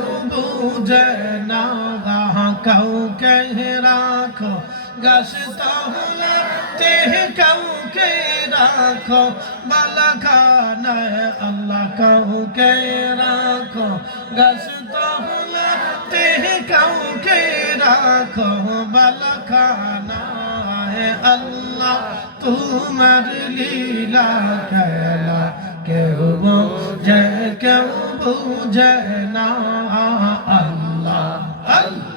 কেউ বোঝে না কাউকে রাখো গাছ তাহলে তে কাউকে রাখো বালাখানায় আল্লাহ কাউকে রাখো গাছ তাহলে তে কাউকে রাখো বালাখানায় আল্লাহ তোমার লীলা খেলা কেউ বোঝে কেউ বোঝে না আল্লাহ আল্লাহ।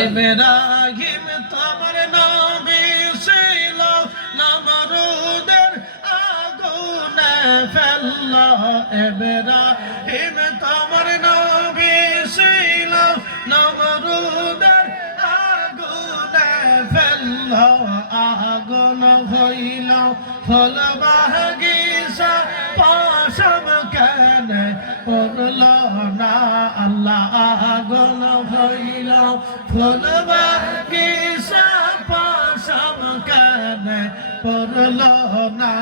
ইব্রাহিম তোমার নবী ছিল, নমরুদের আগুনে ফেলল। ইব্রাহিম তোমার নবী ছিল, নমরুদের ফল বাগিসা পশম কেন পড়ল না আল্লাহ, আগুন হইল। ফুল বাগিসা পশম কেন পড়ল না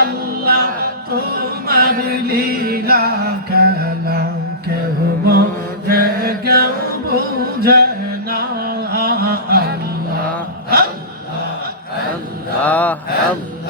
আল্লাহ, তোমার লীলা খেলা কেউ বোঝে বুঝে না আল্লাহ।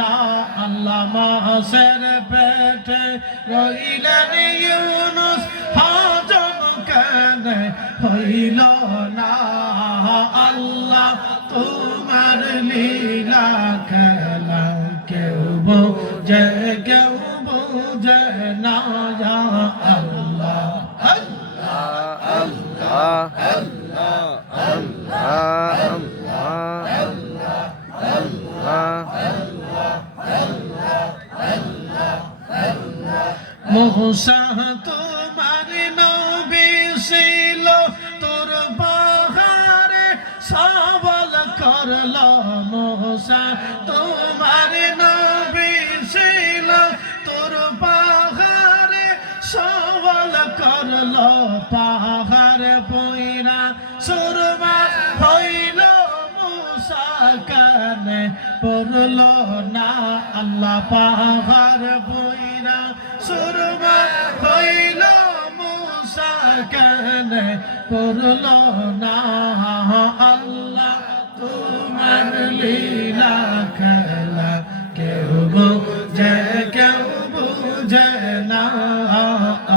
না, আল্লাহ মাসের পেটে রইলেন ইউনুস হজম কেন হইল না? আল্লাহ তোমার লীলা খেলা কেউ বোঝে কেউ বোঝে না মহুসা তোমার নবী ছিল, তোর পাহাড়ে সবল করল মহুসা তোমার নবী ছিল, তোর পাহাড়ে সবল করল পাহাড় পইরা সুরমা হইল মুসা কানে, পড়ল না আল্লাহ পাহাড় পইরা কানে পড়ল না? আল্লাহ তোমার লীলা খেলা কেউ বুঝে কেউ বুঝে না।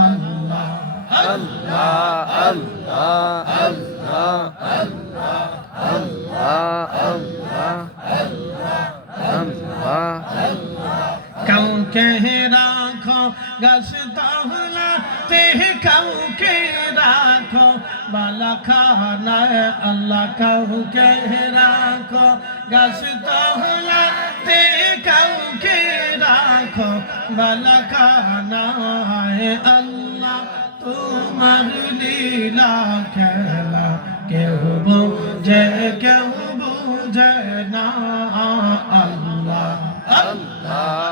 আল্লাহ। কাউকে রাখো গাছ তাহলা তে কাউকে রাখো বালা খানায় আল্লাহ কাউকে রাখো গাছ তাহলা তে কাউকে রাখো বালা খানায় আল্লাহ তোমার লীলা খেলা কেউ বুঝে কেউ বুঝে না